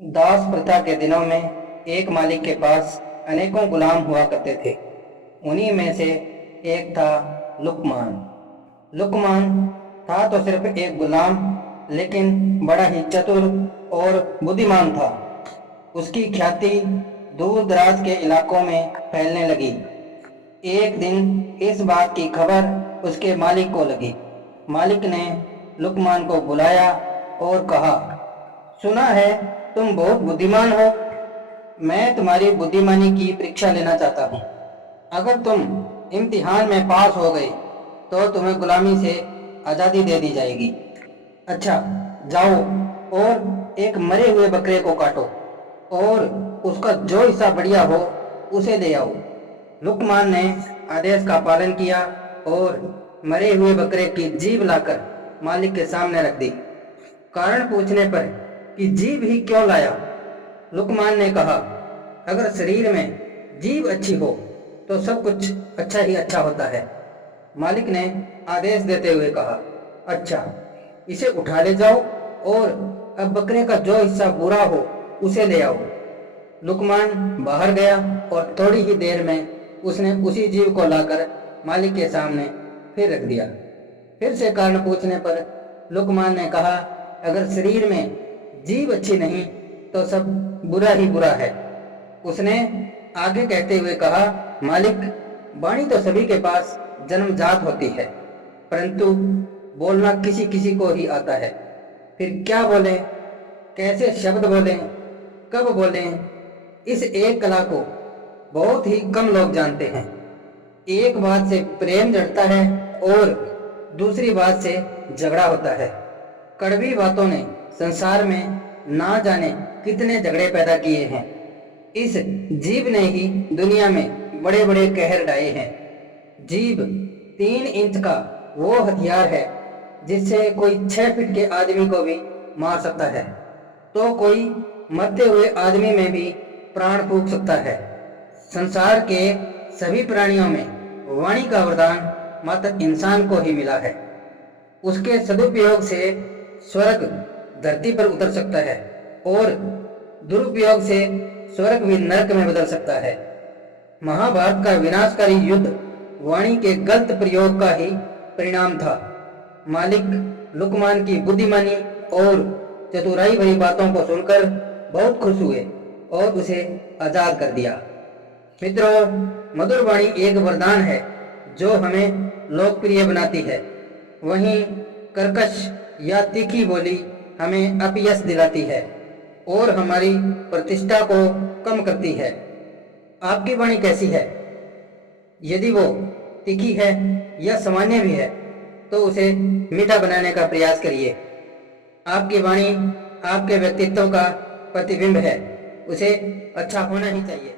दास प्रथा के दिनों में एक मालिक के पास अनेकों गुलाम हुआ करते थे। उन्हीं में से एक था लुकमान। लुकमान था तो सिर्फ एक गुलाम, लेकिन बड़ा ही चतुर और बुद्धिमान था। उसकी ख्याति दूर दराज के इलाकों में फैलने लगी। एक दिन इस बात की खबर उसके मालिक को लगी। मालिक ने लुकमान को बुलाया और कहा, सुना है तुम बहुत बुद्धिमान हो। मैं तुम्हारी बुद्धिमानी की परीक्षा लेना चाहता हूँ। अगर तुम इम्तिहान में पास हो गए तो तुम्हें गुलामी से आज़ादी दे दी जाएगी। अच्छा, जाओ और एक मरे हुए बकरे को काटो और उसका जो हिस्सा बढ़िया हो उसे ले आओ। लुकमान ने आदेश का पालन किया और मरे हुए बकरे की जीभ लाकर मालिक के सामने रख दी। कारण पूछने पर कि जीभ ही क्यों लाया, लुकमान ने कहा, अगर शरीर में जीभ अच्छी हो तो सब कुछ अच्छा ही अच्छा होता है। मालिक ने आदेश देते हुए कहा, अच्छा, इसे उठा ले जाओ और अब बकरे का जो हिस्सा बुरा हो उसे ले आओ। लुकमान बाहर गया और थोड़ी ही देर में उसने उसी जीव को लाकर मालिक के सामने फिर रख दिया। फिर से कारण पूछने पर लुकमान ने कहा, अगर शरीर में जीभ अच्छी नहीं तो सब बुरा ही बुरा है। उसने आगे कहते हुए कहा, मालिक, वाणी तो सभी के पास जन्मजात होती है, परंतु बोलना किसी किसी को ही आता है। फिर क्या बोलें, कैसे शब्द बोलें, कब बोलें, इस एक कला को बहुत ही कम लोग जानते हैं। एक बात से प्रेम जड़ता है और दूसरी बात से झगड़ा होता है। कड़वी बातों ने संसार में ना जाने कितने झगड़े पैदा किए हैं। इस जीभ ने ही दुनिया में बड़े बड़े कहर ढाए हैं। जीभ 3 इंच का वो हथियार है जिससे कोई 6 फीट के आदमी को भी मार सकता है, तो कोई मरते हुए आदमी में भी प्राण फूंक सकता है। संसार के सभी प्राणियों में वाणी का वरदान मात्र इंसान को ही मिला है। उसके सदुपयोग से स्वर्ग धरती पर उतर सकता है और दुरुपयोग से स्वर्ग भी नरक में बदल सकता है। महाभारत का विनाशकारी युद्ध वाणी के गलत प्रयोग का ही परिणाम था। मालिक लुकमान की बुद्धिमानी और चतुराई भरी बातों को सुनकर बहुत खुश हुए और उसे आजाद कर दिया। मित्रों, मधुर वाणी एक वरदान है जो हमें लोकप्रिय बनाती है, वहीं कर्कश या तीखी बोली हमें अपयश दिलाती है और हमारी प्रतिष्ठा को कम करती है। आपकी वाणी कैसी है? यदि वो तीखी है या सामान्य भी है तो उसे मीठा बनाने का प्रयास करिए। आपकी वाणी आपके व्यक्तित्व का प्रतिबिंब है, उसे अच्छा होना ही चाहिए।